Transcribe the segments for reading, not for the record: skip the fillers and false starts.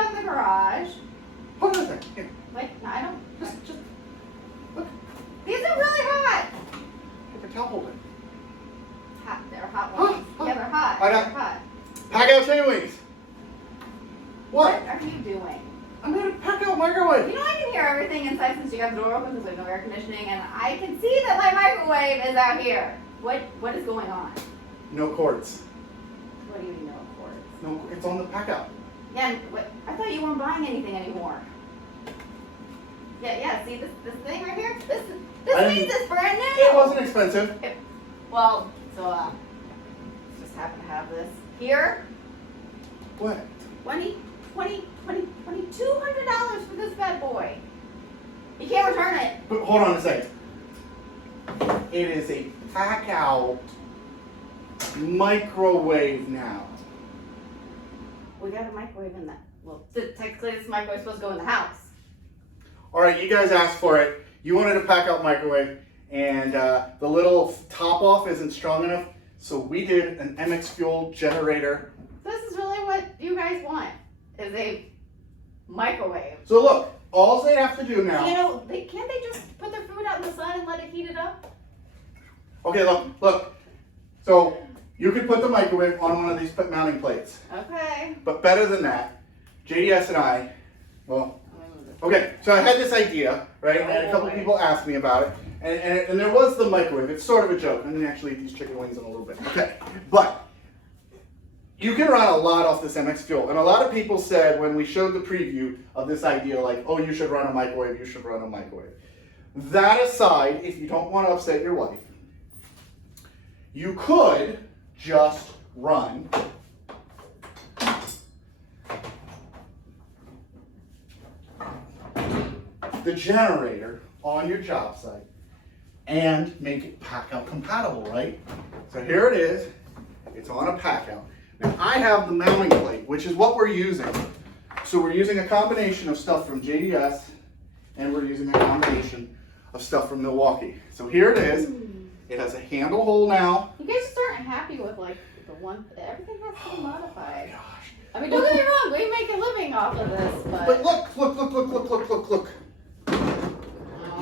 out in the garage. Hold on a second. Here. Wait, no, I don't. Just look. These are really hot. Get the towel holder. Hot. They're hot ones. Yeah, they're hot. I got- They're hot. PACKOUT chain wings. What? What are you doing? I'm gonna PACKOUT microwave. You know I can hear everything inside since you have the door open because we have no air conditioning, and I can see that my microwave is out here. What is going on? No cords. What do you mean no cords? No, it's on the PACKOUT. Yeah, and what? I thought you weren't buying anything anymore. Yeah. See this thing right here? This means it's brand new. It wasn't expensive. Well, so just happen to have this here. What? $200 for this bad boy. You can't return it. But hold on a second. It is a PACKOUT microwave now. We got a microwave in that. Well, technically this microwave is supposed to go in the house. All right, you guys asked for it. You wanted a PACKOUT microwave, and the little top off isn't strong enough, so we did an MX Fuel generator. This is really what you guys want, is a microwave. So look, all they have to do now. You know, can't they just put their food out in the sun and let it heat it up? Okay, look. So you could put the microwave on one of these mounting plates. Okay. But better than that, JDS and I, well, okay, so I had this idea, right? And a couple of people asked me about it. And there was the microwave. It's sort of a joke. I'm going to actually eat these chicken wings in a little bit. Okay, but you can run a lot off this MX Fuel. And a lot of people said when we showed the preview of this idea, like, oh, you should run a microwave, you should run a microwave. That aside, if you don't want to upset your wife, you could just run the generator on your job site and make it PACKOUT compatible, right? So here it is. It's on a PACKOUT. Now I have the mounting plate, which is what we're using. So we're using a combination of stuff from JDS and we're using a combination of stuff from Milwaukee. So here it is. It has a handle hole now. You guys just aren't happy with like the one, everything has to be modified. Gosh. I mean, don't get me wrong, we make a living off of this, but But look.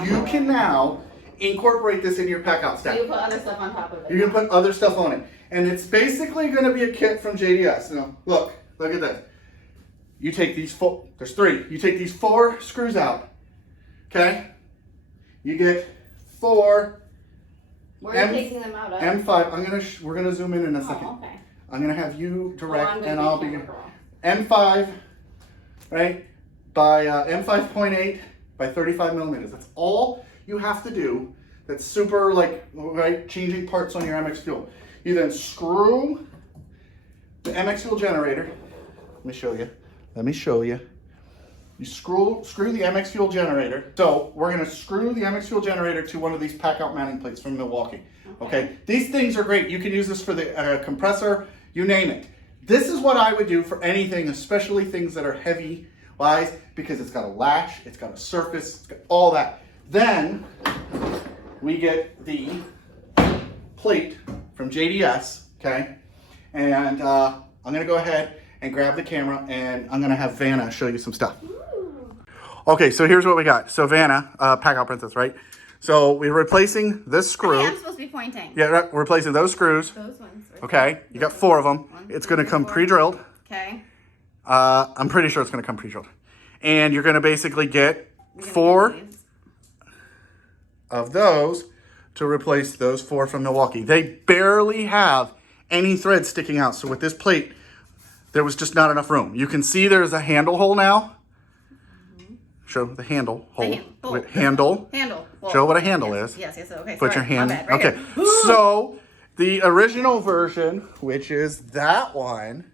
You can now incorporate this into your PACKOUT stack. you put other stuff on top of it. You can put other stuff on it. And it's basically going to be a kit from JDS. Now, look at this. You take these four, there's three. You take these 4 screws out, okay? You get 4 Where are you taking them out of? M5. We're gonna zoom in a second. Oh, okay. I'm gonna have you direct, I'm and gonna I'll be be camera girl. M5, right? By M5.8 by 35 millimeters. That's all you have to do. That's super right? Changing parts on your MX Fuel. You then screw the MX Fuel generator. Let me show you. You screw the MX Fuel generator. So we're gonna screw the MX Fuel generator to one of these PACKOUT mounting plates from Milwaukee. Okay, these things are great. You can use this for the compressor, you name it. This is what I would do for anything, especially things that are heavy wise, because it's got a latch, it's got a surface, it's got all that. Then we get the plate from JDS, okay? And I'm gonna go ahead and grab the camera and I'm gonna have Vanna show you some stuff. Okay, so here's what we got. So Vanna, PACKOUT Princess, right? So we're replacing this screw. I'm supposed to be pointing. Yeah, we're replacing those screws. Those ones. Right Okay, there. you got 4 of them. It's gonna come pre-drilled. Okay. I'm pretty sure it's gonna come pre-drilled. And you're gonna basically get 4 of those to replace those 4 from Milwaukee. They barely have any thread sticking out. So with this plate, there was just not enough room. You can see there's a handle hole now. Show the handle hole. Handle. Well, Show what a handle is. Yes. Okay. Put your sorry. hand. My bad, right Okay. here. So the original version, which is that one,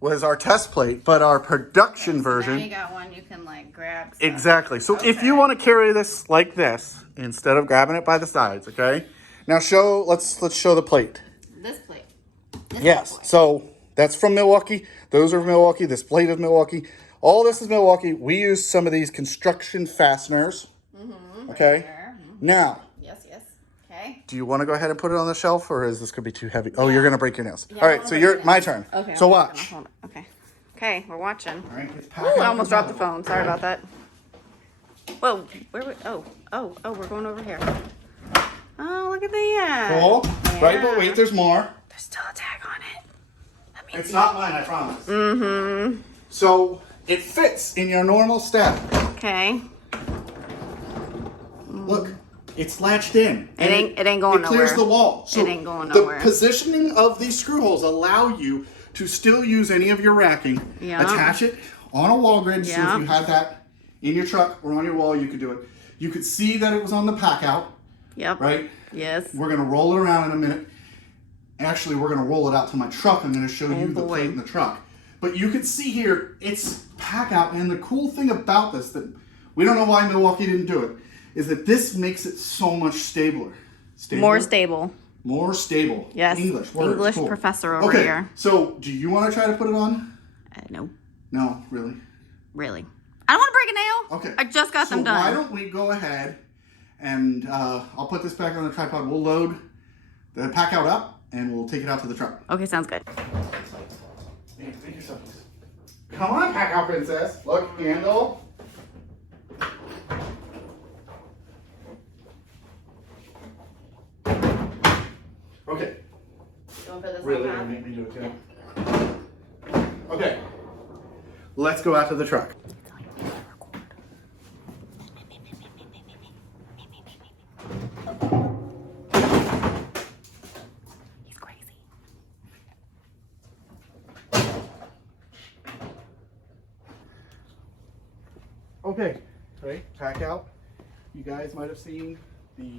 was our test plate, but our production version. Now you got one you can like grab. Stuff. Exactly. So if you want to carry this like this instead of grabbing it by the sides, okay? Now let's show the plate. This plate. Yes. So that's from Milwaukee. Those are from Milwaukee. This plate is Milwaukee. All this is Milwaukee. We use some of these construction fasteners. Okay. Right now. Yes. Okay. Do you want to go ahead and put it on the shelf, or is this going to be too heavy? Oh, you're going to break your nails. Yeah, all right. So my turn. Okay. So watch. Okay. Okay, we're watching. All right, it's Ooh, I almost dropped the compatible. phone. Sorry about that. Whoa, oh, we're going over here. Oh, look at that. Cool. Yeah. Right, but wait, there's more. There's still a tag on it. Let me It's see. not mine, I promise. Mm-hmm. So it fits in your normal step. Okay. Look, it's latched in. It ain't going It clears nowhere. the wall. So It ain't going nowhere. The positioning of these screw holes allow you to still use any of your racking. Yeah. Attach it on a wall grid. So Yeah. if you had that in your truck or on your wall, you could do it. You could see that it was on the PACKOUT, Yep. right? Yes. We're gonna roll it around in a minute. Actually, we're gonna roll it out to my truck. I'm gonna show you the boy. plate in the truck. But you can see here, it's PACKOUT. And the cool thing about this, that we don't know why Milwaukee didn't do it, is that this makes it so much stabler. More stable. More stable. Yes. English words. English Cool. professor over okay, here. so do you want to try to put it on? No. No, really? Really. I don't want to break a nail. Okay. I just got them done. Why don't we go ahead and I'll put this back on the tripod. We'll load the PACKOUT up and we'll take it out to the truck. Okay, sounds good. Man, make yourself easy. Come on, PACKOUT princess. Look, handle. Okay. Going for this Really one, gonna huh? make me do it too. Okay. Let's go out to the truck. He's crazy. Okay, right, PACKOUT. You guys might have seen the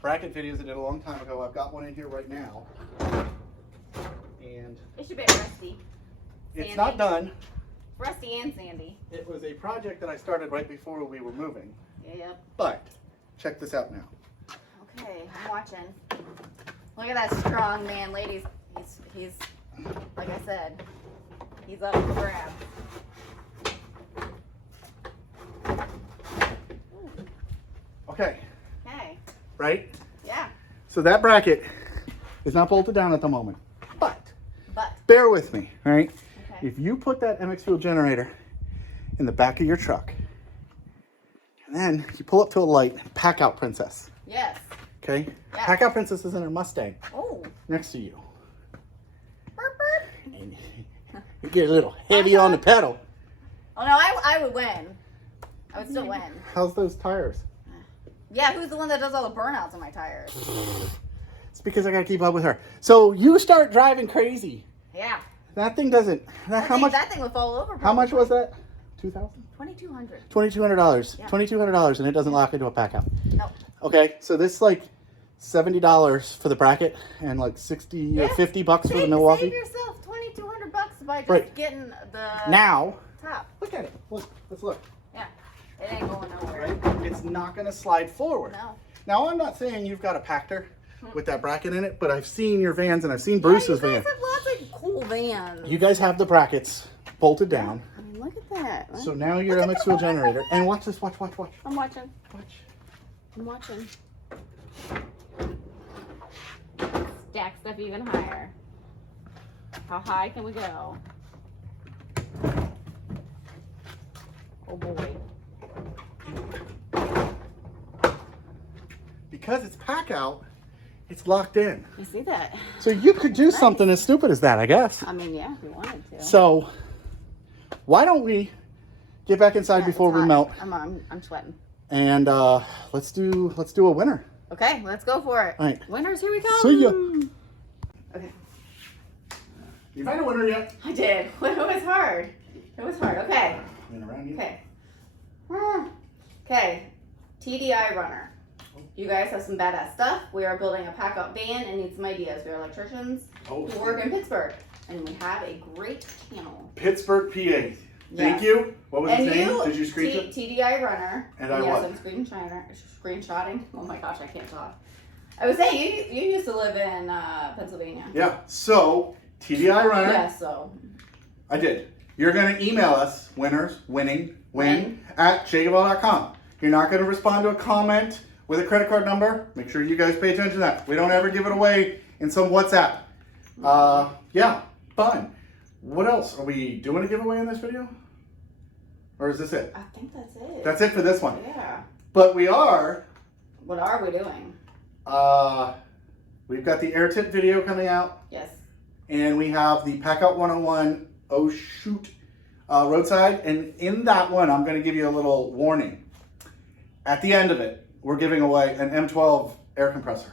bracket videos I did a long time ago. I've got one in here right now. And It should be rusty. it's Sandy. not done. Rusty and sandy. It was a project that I started right before we were moving. Yep. But check this out now. Okay, I'm watching. Look at that strong man, ladies. He's like I said, he's up for grabs. Okay, Okay. right? Yeah. So that bracket is not bolted down at the moment. But But bear with me, all right? okay. If you put that MX fuel generator in the back of your truck, and then you pull up to a light, PACKOUT princess, Yes. okay? Yeah. PACKOUT princess is in her Mustang Oh. next to you. Burp, burp. And you get a little heavy on the pedal. Oh no, I would win. I would still win. How's those tires? Yeah, who's the one that does all the burnouts on my tires? It's because I gotta keep up with her. So you start driving crazy. Yeah. That thing doesn't. How much? That thing would fall over. How much was that? $2,000. $2,200. $2,200. Yeah. $2,200, and it doesn't lock into a PACKOUT. No. Okay, so this is like $70 for the bracket and like 60 or 50 bucks for the Milwaukee. Save yourself $2,200 by just Right. getting the Now, top. look at it. Look, let's look. Yeah. It ain't going nowhere. Right? It's not going to slide forward. No. Now, I'm not saying you've got a Pactor with that bracket in it, but I've seen your vans and I've seen Bruce's You van. guys have lots of cool vans. You guys have the brackets bolted down. I mean, look at that. So now your Look at MX the fuel motor, generator. look at And watch this, watch. I'm watching. Watch. I'm watching. Stack stuff even higher. How high can we go? Oh boy. Because it's PACKOUT, it's locked in. You see that? So you could do something as stupid as that, I guess. I mean, yeah, if we wanted to. So why don't we get back inside Yeah, before it's we hot. melt, I'm sweating. and let's do a winner. Okay, let's go for it. All right. Winners, here we come. See ya. Okay. You find a winner yet? I did. It was hard. It was hard. Okay. Around you. Okay. Okay. TDI runner. You guys have some badass stuff. We are building a PACKOUT van and need some ideas. We are electricians who work in Pittsburgh, and we have a great channel. Pittsburgh, PA. Yes. Thank you. What was his name? Did you screen it? TDI runner. And I yes, what? I'm screenshotting. Oh my gosh, I can't talk. I was saying you used to live in Pennsylvania. Yeah. So TDI runner. Yeah. So. I did. You're gonna email us winners, win at JakeOfALL.com. You're not gonna respond to a comment with a credit card number. Make sure you guys pay attention to that. We don't ever give it away in some WhatsApp. Yeah, fun. What else? Are we doing a giveaway in this video? Or is this it? I think that's it. That's it for this one. Yeah. But we are... What are we doing? We've got the air tip video coming out. Yes. And we have the PACKOUT 101 Oh Shoot roadside. And in that one, I'm going to give you a little warning. At the end of it, we're giving away an M12 air compressor.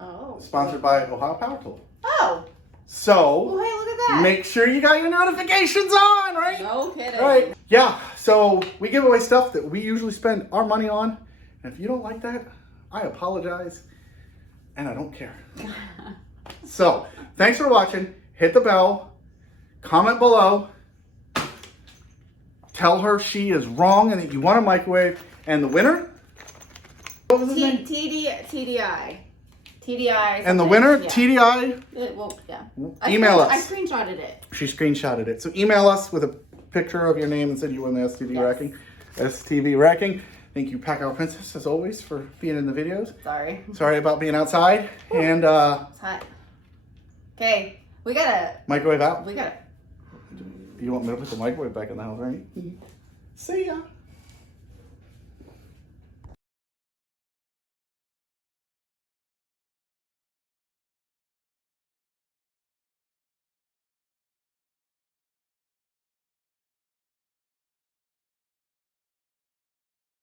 Oh. Sponsored by Ohio Power Tool. Oh. So, Well, hey, look at that. make sure you got your notifications on, right? No kidding. Right. Yeah. So, we give away stuff that we usually spend our money on. And if you don't like that, I apologize. And I don't care. So, thanks for watching. Hit the bell. Comment below. Tell her she is wrong and that you want a microwave. And the winner? What was his name? TDI. TDI. And the winner, yeah. TDI. Well, yeah. Email us. I screenshotted it. She screenshotted it. So email us with a picture of your name and said you won the STV racking. STV racking. Thank you, PACKOUT Princess, as always, for being in the videos. Sorry. Sorry about being outside. Ooh. And it's hot. Okay, we gotta microwave out. We gotta. You want me to put the microwave back in the house, right? See ya.